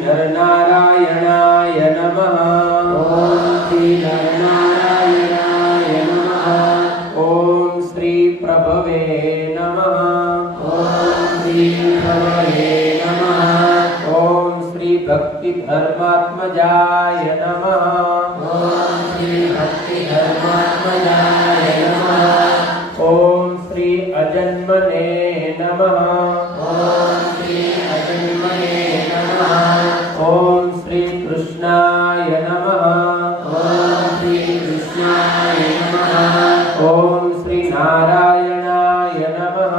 नरनारायणाय नमः। ओम श्री नरनारायणाय नमः। ओम श्री प्रभवे नमः। ओम श्री प्रभवे नमः। ओम श्री भक्ति धर्मात्मजाय नमः। ओम श्री भक्ति धर्मात्मजाय नमः। ओम श्री अजन्मने नमः। ओम श्री अजन्मने नमः। ओम श्री कृष्णाय नमः। ओम श्री कृष्णाय नमः। ओम श्री नारायणाय नमः।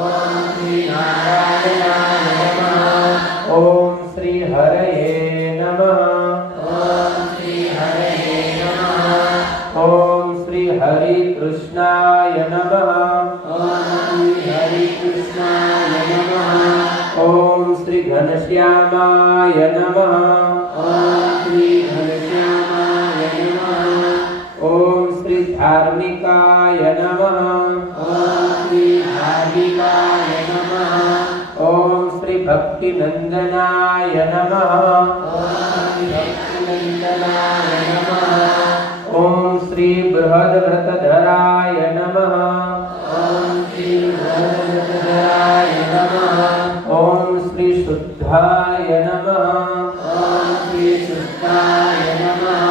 ओम श्री नारायणाय नमः। ओम श्री हरये नमः। ओम श्री हरये नमः। ओम श्री हरि कृष्णाय नमः। ओम श्री हरि कृष्णाय नमः। ओम श्री घनश्यामाय नमः। ओम श्री घनश्यामाय नमः। ओम श्री धार्मिकाय नमः। ओम श्री धार्मिकाय नमः। ओम श्री भक्तिनंदनाय नमः। ओम श्री भक्तिनंदनाय नमः। ओम श्री बृहद्रथधराय नमः। ओम श्री वरदधराय नमः। ओम श्री शुद्धाय नमः। ओम श्री शुद्धाय नमः।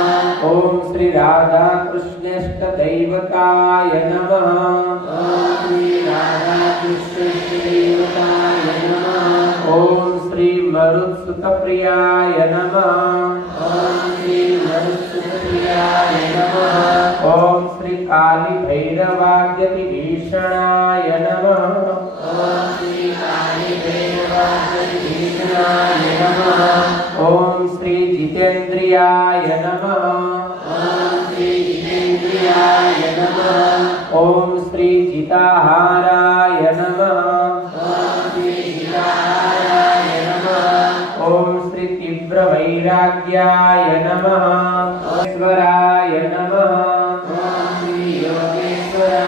ओम श्री राधा कृष्णेष्ट दैवताय नमः। ओम श्री राधा कृष्ण देवताय नमः। ओम श्री मरुत्सुतप्रियाय नमः। ओम श्री मरुत्सुतप्रियाय नमः। ओम श्री काली भैरवाद्यतिभीषणाय नमः। ओम श्री काली भैरवाद्यतिभीषणाय नमः। ओम श्री जितेन्द्रियाय नमः। ओम श्री जितेन्द्रियाय नमः। ओम श्री जिताहाराय नमः। ओम श्री जिताहाराय नमः। ओम श्री तीव्र वैराग्याय नमः। ईश्वराय नमः।